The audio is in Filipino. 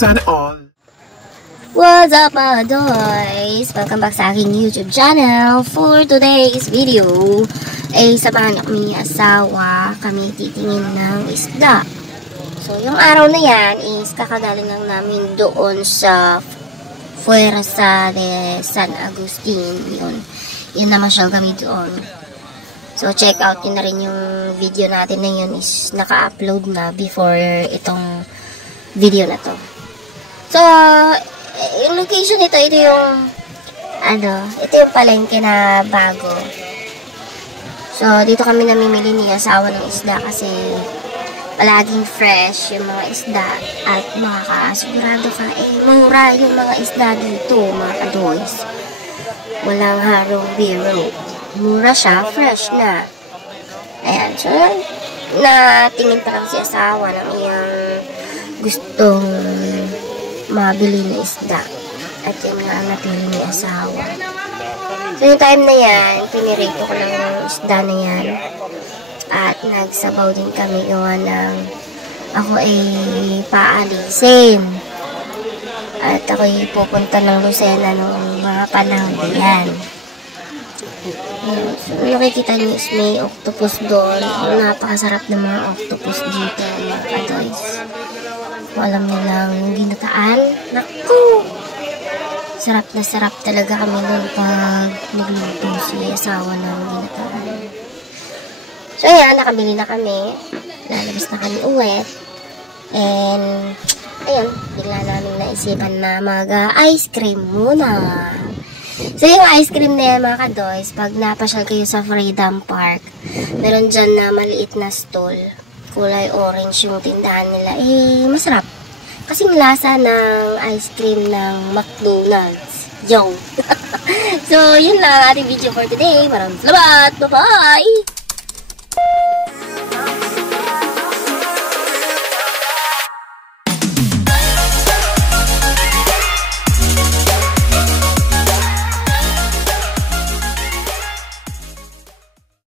Sana all. What's up mga doys? Welcome back sa aking YouTube channel. For today's video, ay samahan niyo kami ni asawa. Kami titingin ng isda. So, yung araw na yan is kakagaling lang namin doon sa Fuerza de San Agustin. Yun namasyal kami doon. So, check out yun na rin yung video natin na yun is naka-upload na before itong video na to. So, yung location ito yung ito yung palengke na bago. So, dito kami namimili ni asawa ng isda kasi palaging fresh yung mga isda at makakasigurado ka, mura yung mga isda dito, mga kadoys. Walang harong biro. Mura siya, fresh na. Ayan, so, natingin pa lang si asawa ng iyang gustong mabili na isda. At yun nga ang napili ni asawa. So, yung time na yan, pinirito ko lang yung isda na yan. At nagsabaw din kami gawa ng ako ay paalisin. At ako ay pupunta ng Lucena noong mga panahon yan. So, nakikita niyo is may octopus doon. Napakasarap ng mga octopus dito, mga kadoys. Kung alam niyo lang yung ginataan, naku! Sarap na sarap talaga kami noon pag nagluto si asawa ng ginataan. So ayan, nakabili na kami. Lalabas na kami uwi. And, ayun, bigla namin naisipan na mag-ice cream muna. So yung ice cream na yan mga kadoys, pag napasyal kayo sa Freedom Park, meron dyan na maliit na stall. Kulay orange yung tindahan nila. Masarap. Kasing lasa ng ice cream ng McDonald's. Yo! So, yun lang ang ating video for today. Maraming salamat! Bye-bye!